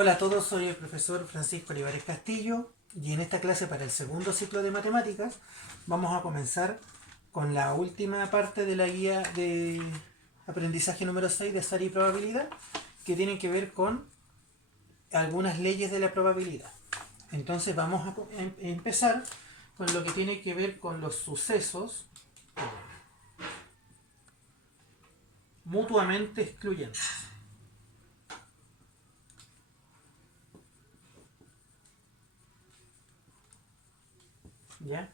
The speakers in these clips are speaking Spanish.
Hola a todos, soy el profesor Francisco Olivares Castillo y en esta clase para el segundo ciclo de matemáticas vamos a comenzar con la última parte de la guía de aprendizaje número 6 de azar y probabilidad, que tienen que ver con algunas leyes de la probabilidad. Entonces vamos a empezar con lo que tiene que ver con los sucesos mutuamente excluyentes. ¿Ya?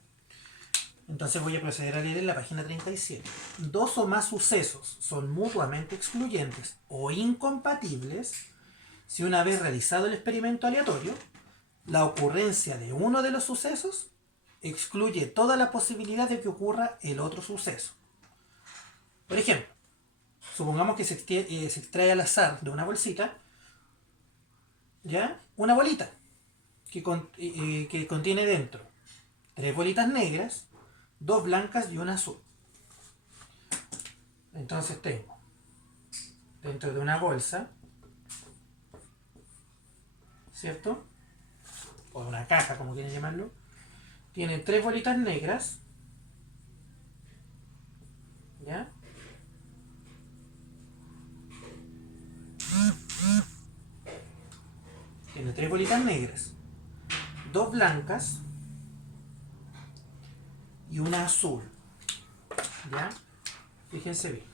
Entonces voy a proceder a leer en la página 37. Dos o más sucesos son mutuamente excluyentes o incompatibles si una vez realizado el experimento aleatorio, la ocurrencia de uno de los sucesos excluye toda la posibilidad de que ocurra el otro suceso. Por ejemplo, supongamos que se extrae al azar de una bolsita, ¿ya? Una bolita que contiene dentro tres bolitas negras, dos blancas y una azul. Entonces tengo dentro de una bolsa, ¿cierto? O de una caja, como quieren llamarlo, tiene tres bolitas negras, ¿ya? Tiene tres bolitas negras, dos blancas y una azul, ¿ya? Fíjense bien.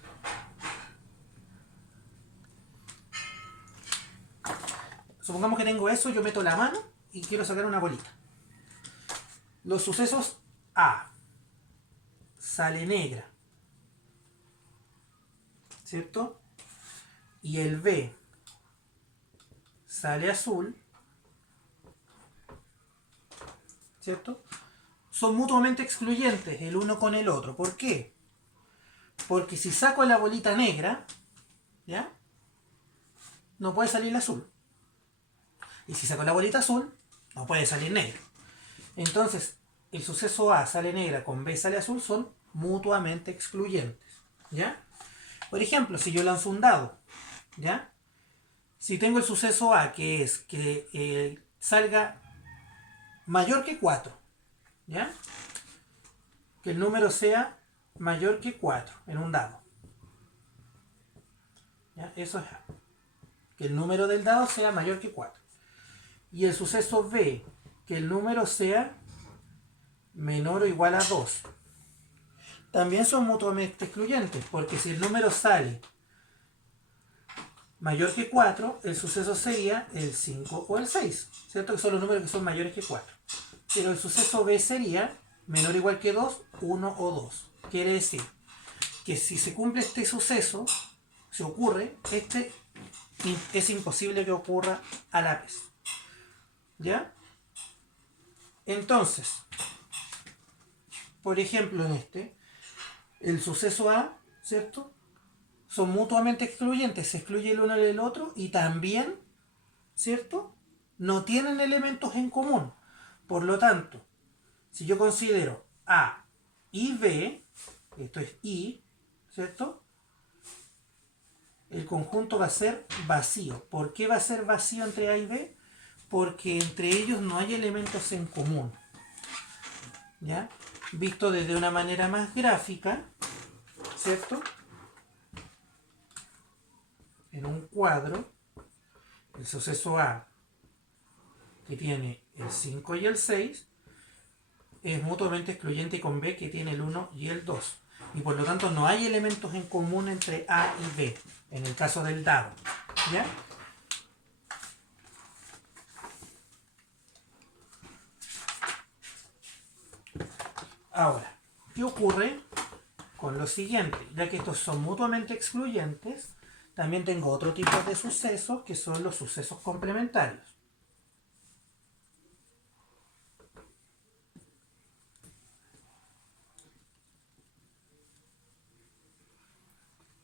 Supongamos que tengo eso, yo meto la mano y quiero sacar una bolita. Los sucesos A, sale negra, ¿cierto? Y el B, sale azul, ¿cierto? Son mutuamente excluyentes el uno con el otro. ¿Por qué? Porque si saco la bolita negra, ¿ya? No puede salir azul. Y si saco la bolita azul, no puede salir negra. Entonces, el suceso A sale negra con B sale azul son mutuamente excluyentes, ¿ya? Por ejemplo, si yo lanzo un dado, ¿ya? Si tengo el suceso A, que es que salga mayor que 4, ¿ya? Que el número sea mayor que 4 en un dado, ¿ya? Eso es A. Que el número del dado sea mayor que 4. Y el suceso B, que el número sea menor o igual a 2. También son mutuamente excluyentes, porque si el número sale mayor que 4, el suceso sería el 5 o el 6, ¿cierto? Que son los números que son mayores que 4. Pero el suceso B sería menor o igual que 2, 1 o 2. Quiere decir que si se cumple este suceso, si ocurre, es imposible que ocurra a la vez. ¿Ya? Entonces, por ejemplo en el suceso A, ¿cierto? Son mutuamente excluyentes, se excluye el uno del otro y también, ¿cierto? No tienen elementos en común. Por lo tanto, si yo considero A y B, esto es I, ¿cierto? El conjunto va a ser vacío. ¿Por qué va a ser vacío entre A y B? Porque entre ellos no hay elementos en común, ¿ya? Visto desde una manera más gráfica, ¿cierto? En un cuadro, el suceso A, que tiene el 5 y el 6, es mutuamente excluyente con B, que tiene el 1 y el 2. Y por lo tanto no hay elementos en común entre A y B, en el caso del dado, ¿ya? Ahora, ¿qué ocurre con lo siguiente? Ya que estos son mutuamente excluyentes, también tengo otro tipo de sucesos, que son los sucesos complementarios.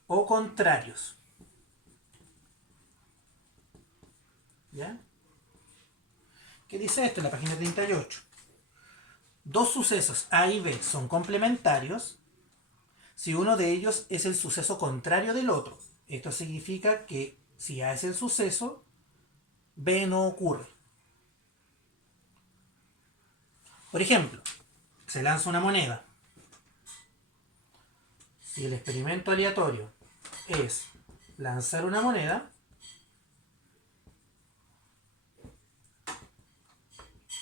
O contrarios. ¿Ya? ¿Qué dice esto en la página 38? Dos sucesos A y B son complementarios si uno de ellos es el suceso contrario del otro. Esto significa que si A es el suceso, B no ocurre. Por ejemplo, se lanza una moneda. Si el experimento aleatorio es lanzar una moneda,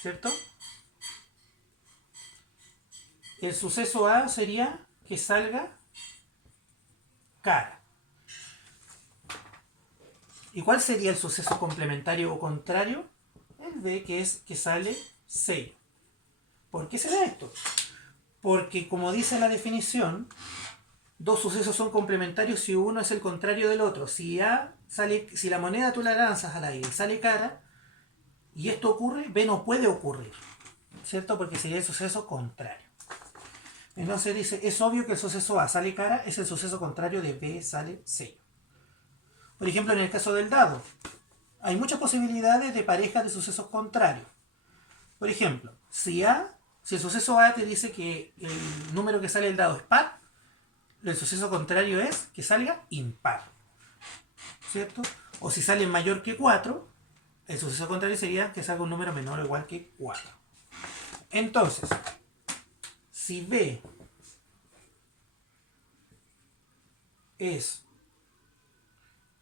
¿cierto? El suceso A sería que salga cara. ¿Y cuál sería el suceso complementario o contrario? El B, que es que sale sello. ¿Por qué se da esto? Porque, como dice la definición, dos sucesos son complementarios si uno es el contrario del otro. Si la moneda tú la lanzas al aire y sale cara, y esto ocurre, B no puede ocurrir, ¿cierto? Porque sería el suceso contrario. Entonces dice, es obvio que el suceso A sale cara, es el suceso contrario de B sale sello. Por ejemplo, en el caso del dado, hay muchas posibilidades de parejas de sucesos contrarios. Por ejemplo, si el suceso A te dice que el número que sale del dado es par, el suceso contrario es que salga impar, ¿cierto? O si sale mayor que 4, el suceso contrario sería que salga un número menor o igual que 4. Entonces, si B es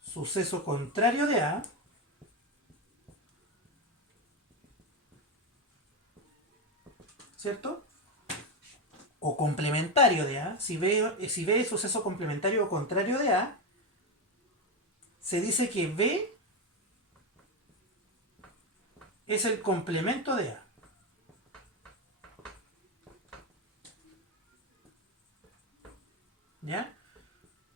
suceso contrario de A, ¿cierto? O complementario de A, si B es suceso complementario o contrario de A, se dice que B es el complemento de A. ¿Ya?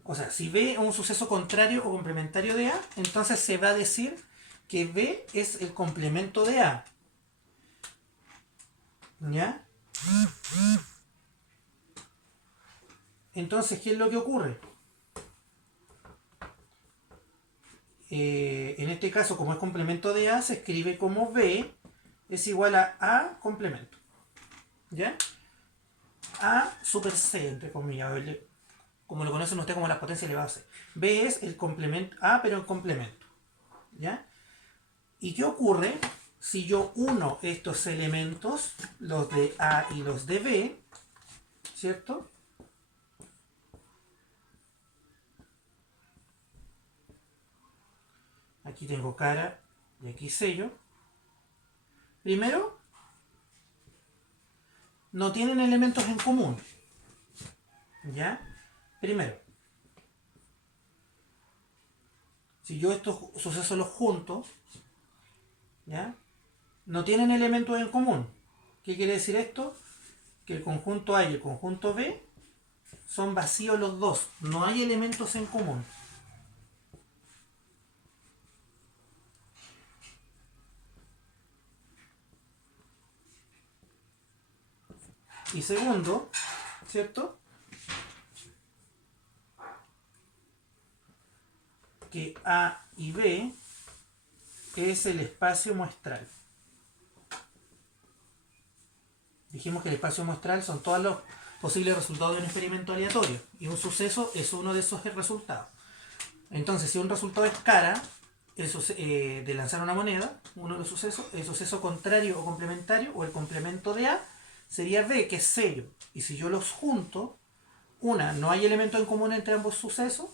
O sea, si B es un suceso contrario o complementario de A, entonces se va a decir que B es el complemento de A. ¿Ya? Entonces, ¿qué es lo que ocurre? En este caso, como es complemento de A, se escribe como B es igual a complemento. ¿Ya? A super C, entre comillas. Como lo conocen ustedes como las potencias elevadas C. B es el complemento, A pero el complemento. ¿Ya? ¿Y qué ocurre si yo uno estos elementos, los de A y los de B, ¿cierto? Aquí tengo cara y aquí sello. Primero, no tienen elementos en común. ¿Ya? Primero, si yo estos sucesos los junto, ¿ya? No tienen elementos en común. ¿Qué quiere decir esto? Que el conjunto A y el conjunto B son vacíos los dos. No hay elementos en común. Y segundo, ¿cierto? Que A y B es el espacio muestral. Dijimos que el espacio muestral son todos los posibles resultados de un experimento aleatorio. Y un suceso es uno de esos resultados. Entonces, si un resultado es cara, de lanzar una moneda, uno de los sucesos, el suceso contrario o complementario, o el complemento de A, sería B, que es sello. Y si yo los junto, no hay elemento en común entre ambos sucesos,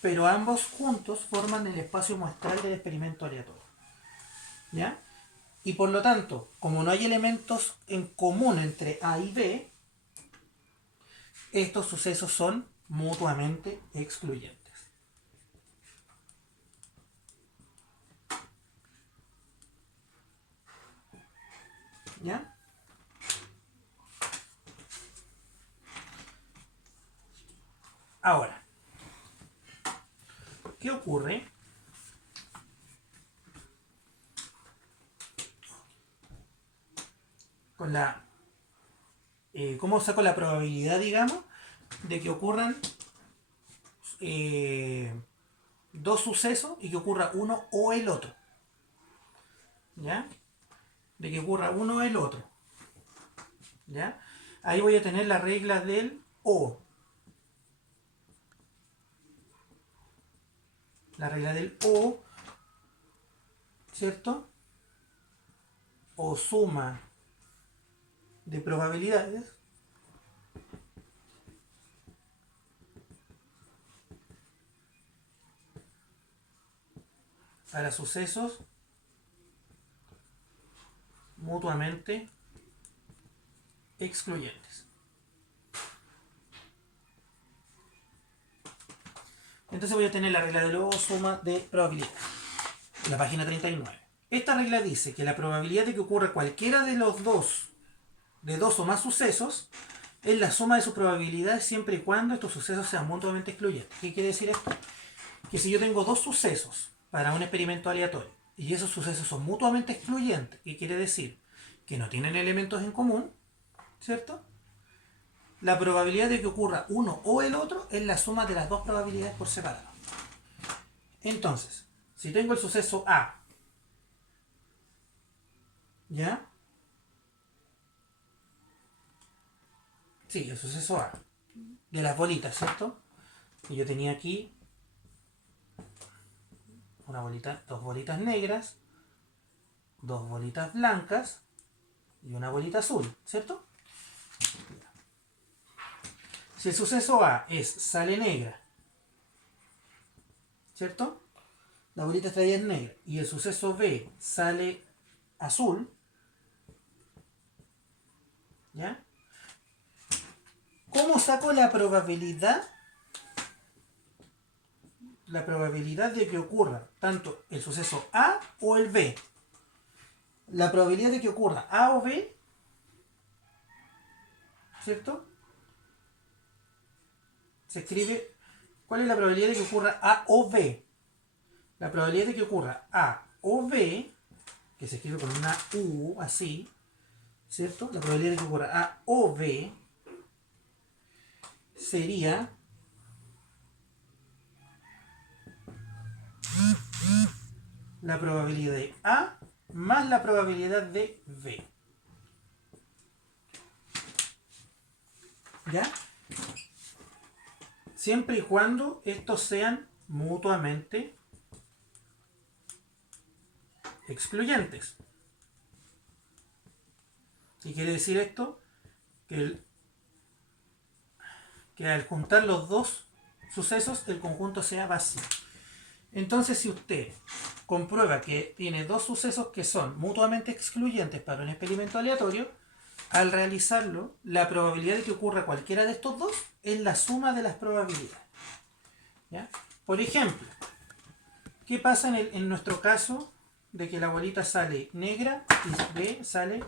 pero ambos juntos forman el espacio muestral del experimento aleatorio. ¿Ya? Y por lo tanto, como no hay elementos en común entre A y B, estos sucesos son mutuamente excluyentes. ¿Ya? Ahora, ¿qué ocurre? Con ¿cómo saco la probabilidad, digamos, de que ocurran dos sucesos y que ocurra uno o el otro? ¿Ya? De que ocurra uno o el otro. ¿Ya? Ahí voy a tener la regla del O. La regla del O ¿cierto? O suma de probabilidades para sucesos mutuamente excluyentes. Entonces voy a tener la regla de luego suma de probabilidad. La página 39. Esta regla dice que la probabilidad de que ocurra cualquiera de los dos o más sucesos es la suma de sus probabilidades siempre y cuando estos sucesos sean mutuamente excluyentes. ¿Qué quiere decir esto? Que si yo tengo dos sucesos para un experimento aleatorio y esos sucesos son mutuamente excluyentes, ¿qué quiere decir? Que no tienen elementos en común, ¿cierto? La probabilidad de que ocurra uno o el otro es la suma de las dos probabilidades por separado. Entonces, si tengo el suceso A, ¿ya? Sí, el suceso A. De las bolitas, ¿cierto? Y yo tenía aquí una bolita, dos bolitas negras, dos bolitas blancas y una bolita azul, ¿cierto? Si el suceso A es sale negra, ¿cierto? La bolita esta es negra. Y el suceso B sale azul, ¿ya? ¿Cómo saco la probabilidad? La probabilidad de que ocurra tanto el suceso A o el B. La probabilidad de que ocurra A o B, ¿cierto? Se escribe, ¿cuál es la probabilidad de que ocurra A o B? La probabilidad de que ocurra A o B, que se escribe con una U, así, ¿cierto? La probabilidad de que ocurra A o B sería la probabilidad de A más la probabilidad de B. ¿Ya? Siempre y cuando estos sean mutuamente excluyentes. ¿Qué quiere decir esto? Que al juntar los dos sucesos el conjunto sea vacío. Entonces, si usted comprueba que tiene dos sucesos que son mutuamente excluyentes para un experimento aleatorio, al realizarlo, la probabilidad de que ocurra cualquiera de estos dos es la suma de las probabilidades. ¿Ya? Por ejemplo, ¿qué pasa en nuestro caso de que la bolita sale negra y B sale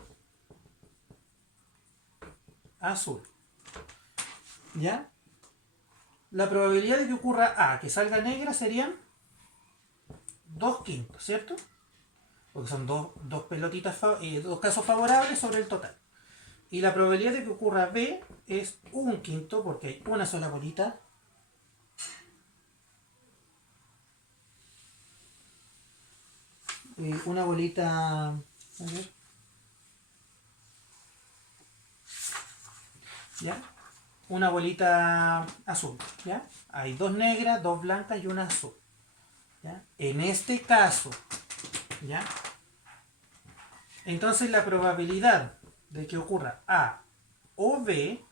azul? ¿Ya? La probabilidad de que ocurra A, que salga negra, serían 2/5, ¿cierto? Porque son dos pelotitas, dos casos favorables sobre el total. Y la probabilidad de que ocurra B es 1/5, porque hay una sola bolita. Una bolita... A ver. ¿Ya? Una bolita azul, ¿ya? Hay dos negras, dos blancas y una azul. ¿Ya? En este caso, ¿ya? Entonces la probabilidad de que ocurra A o B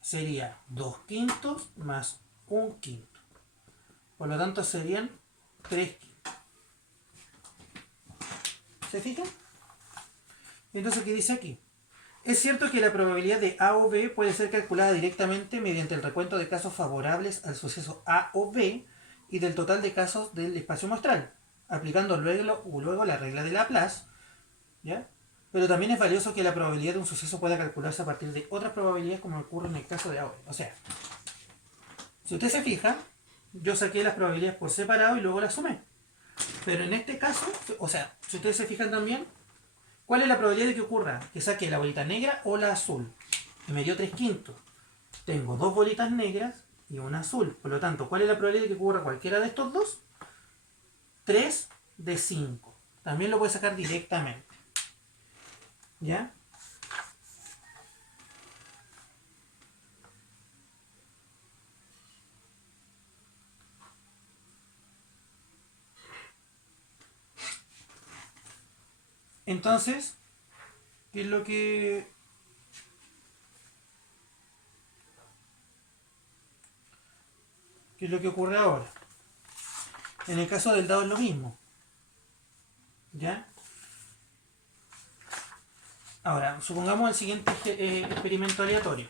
sería 2/5 más 1/5. Por lo tanto serían 3/5. ¿Se fijan? Entonces, ¿qué dice aquí? Es cierto que la probabilidad de A o B puede ser calculada directamente mediante el recuento de casos favorables al suceso A o B y del total de casos del espacio muestral, aplicando luego la regla de Laplace, ¿ya? Pero también es valioso que la probabilidad de un suceso pueda calcularse a partir de otras probabilidades como ocurre en el caso de A o B. O sea, si usted se fija, yo saqué las probabilidades por separado y luego las sumé. Pero en este caso, o sea, si ustedes se fijan también, ¿cuál es la probabilidad de que ocurra? Que saque la bolita negra o la azul. Y me dio 3/5. Tengo dos bolitas negras y una azul. Por lo tanto, ¿cuál es la probabilidad de que ocurra cualquiera de estos dos? 3/5. También lo puedes sacar directamente. ¿Ya? Entonces, ¿qué es lo que... ¿Qué es lo que ocurre ahora? En el caso del dado es lo mismo. ¿Ya? Ahora, supongamos el siguiente experimento aleatorio.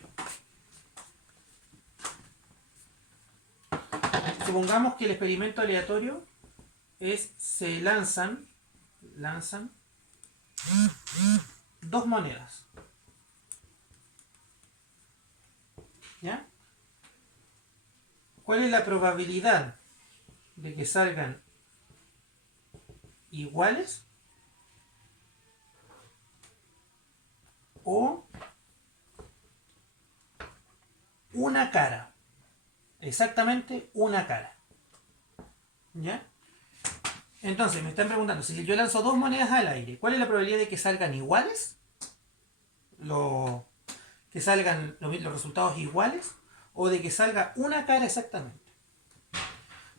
Supongamos que el experimento aleatorio es, se lanzan dos monedas. ¿Ya? ¿Cuál es la probabilidad de que salgan iguales o una cara? Exactamente una cara. ¿Ya? Entonces me están preguntando, si yo lanzo dos monedas al aire, ¿cuál es la probabilidad de que salgan iguales? Que salgan los resultados iguales, o de que salga una cara exactamente.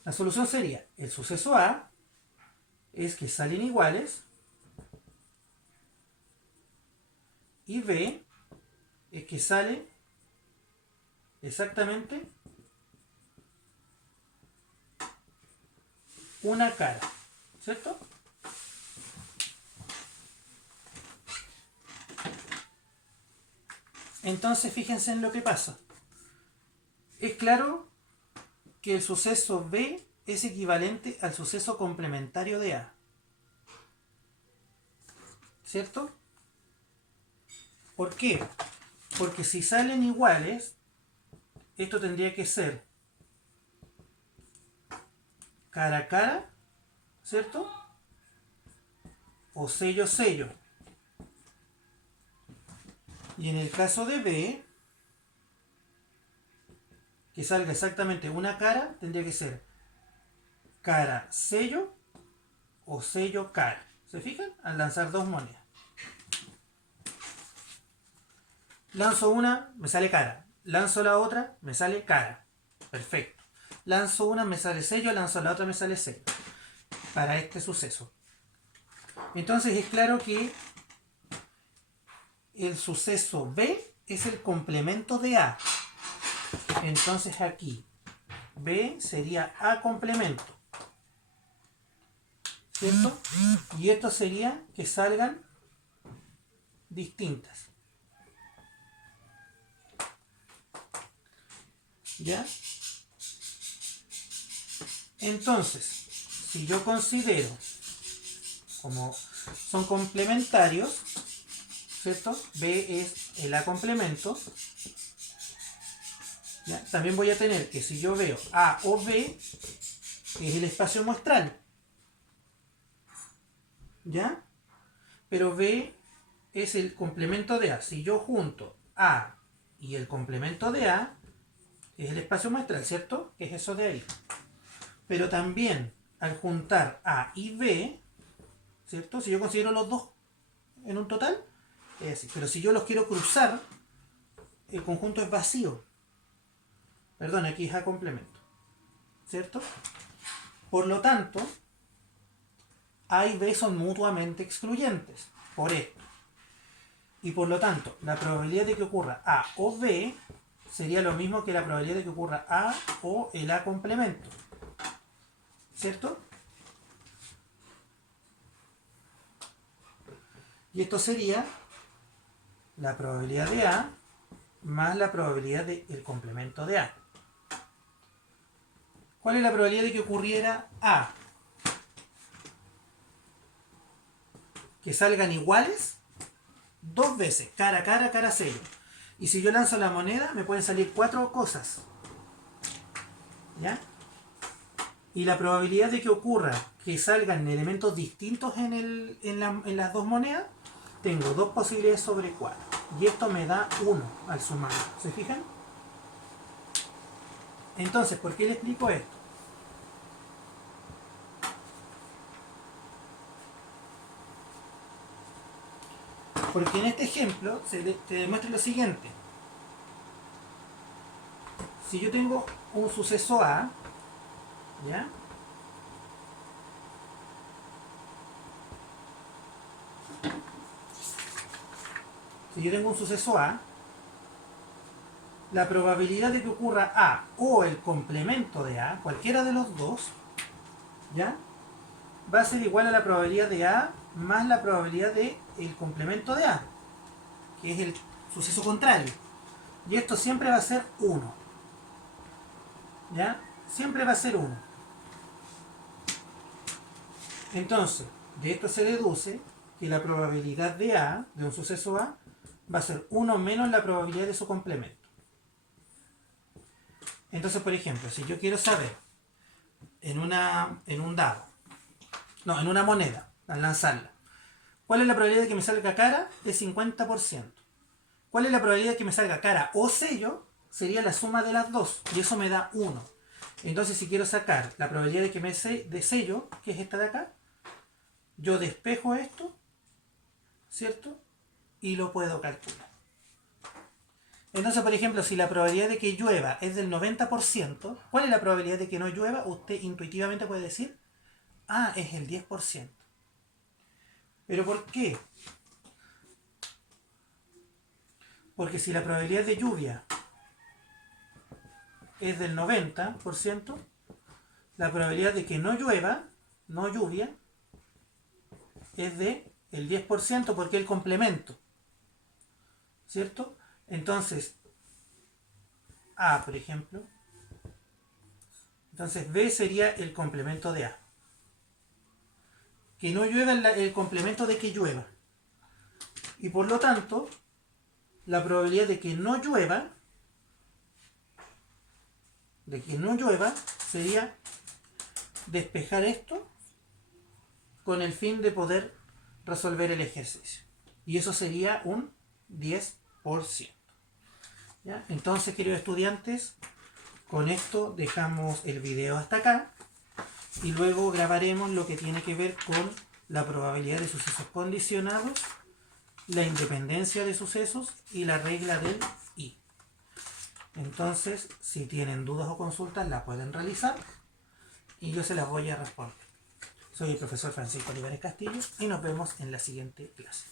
La solución sería, el suceso A es que salen iguales y B es que sale exactamente una cara, ¿cierto? Entonces fíjense en lo que pasa. Es claro que el suceso B es equivalente al suceso complementario de A, ¿cierto? ¿Por qué? Porque si salen iguales, esto tendría que ser cara a cara, ¿cierto? O sello a sello. Y en el caso de B, que salga exactamente una cara, tendría que ser cara sello o sello cara. ¿Se fijan? Al lanzar dos monedas. Lanzo una, me sale cara. Lanzo la otra, me sale cara. Perfecto. Lanzo una, me sale sello. Lanzo la otra, me sale sello. Para este suceso. Entonces es claro que el suceso B es el complemento de A. Entonces aquí B sería A complemento. ¿Cierto? Y esto sería que salgan distintas. ¿Ya? Entonces, si yo considero como son complementarios, ¿cierto? B es el A complemento. ¿Ya? También voy a tener que si yo veo A o B, es el espacio muestral. ¿Ya? Pero B es el complemento de A. Si yo junto A y el complemento de A, es el espacio muestral, ¿cierto? Que es eso de ahí. Pero también al juntar A y B, ¿cierto? Si yo considero los dos en un total, es así. Pero si yo los quiero cruzar, el conjunto es vacío. Perdón, aquí es A complemento. ¿Cierto? Por lo tanto, A y B son mutuamente excluyentes. Por esto. Y por lo tanto, la probabilidad de que ocurra A o B sería lo mismo que la probabilidad de que ocurra A o el A complemento. ¿Cierto? Y esto sería la probabilidad de A más la probabilidad del complemento de A. ¿Cuál es la probabilidad de que ocurriera A? Que salgan iguales dos veces, cara a cara, cara a sello. Y si yo lanzo la moneda, me pueden salir cuatro cosas. ¿Ya? Y la probabilidad de que ocurra que salgan elementos distintos en las dos monedas, tengo dos posibilidades sobre 4. Y esto me da 1 al sumar. ¿Se fijan? Entonces, ¿por qué le explico esto? Porque en este ejemplo te demuestra lo siguiente. Si yo tengo un suceso A, ¿ya? Si yo tengo un suceso A, la probabilidad de que ocurra A o el complemento de A, cualquiera de los dos, ¿ya? Va a ser igual a la probabilidad de A más la probabilidad de el complemento de A, que es el suceso contrario. Y esto siempre va a ser 1. ¿Ya? Siempre va a ser 1. Entonces, de esto se deduce que la probabilidad de A, de un suceso A, va a ser 1 menos la probabilidad de su complemento. Entonces, por ejemplo, si yo quiero saber en un dado, no, en una moneda, al lanzarla, ¿cuál es la probabilidad de que me salga cara? Es 50%. ¿Cuál es la probabilidad de que me salga cara o sello? Sería la suma de las dos, y eso me da 1. Entonces, si quiero sacar la probabilidad de que me de sello, que es esta de acá, yo despejo esto, ¿cierto? Y lo puedo calcular. Entonces, por ejemplo, si la probabilidad de que llueva es del 90%, ¿cuál es la probabilidad de que no llueva? Usted intuitivamente puede decir, ah, es el 10%. ¿Pero por qué? Porque si la probabilidad de lluvia es del 90%, la probabilidad de que no llueva, no lluvia, es de el 10% porque es el complemento. ¿Cierto? Entonces, A, por ejemplo. Entonces, B sería el complemento de A. Que no llueva el complemento de que llueva. Y por lo tanto, la probabilidad de que no llueva, sería despejar esto con el fin de poder resolver el ejercicio. Y eso sería un 10%. ¿Ya? Entonces, queridos estudiantes, con esto dejamos el video hasta acá y luego grabaremos lo que tiene que ver con la probabilidad de sucesos condicionados, la independencia de sucesos y la regla del I. Entonces, si tienen dudas o consultas, las pueden realizar y yo se las voy a responder. Soy el profesor Francisco Olivares Castillo y nos vemos en la siguiente clase.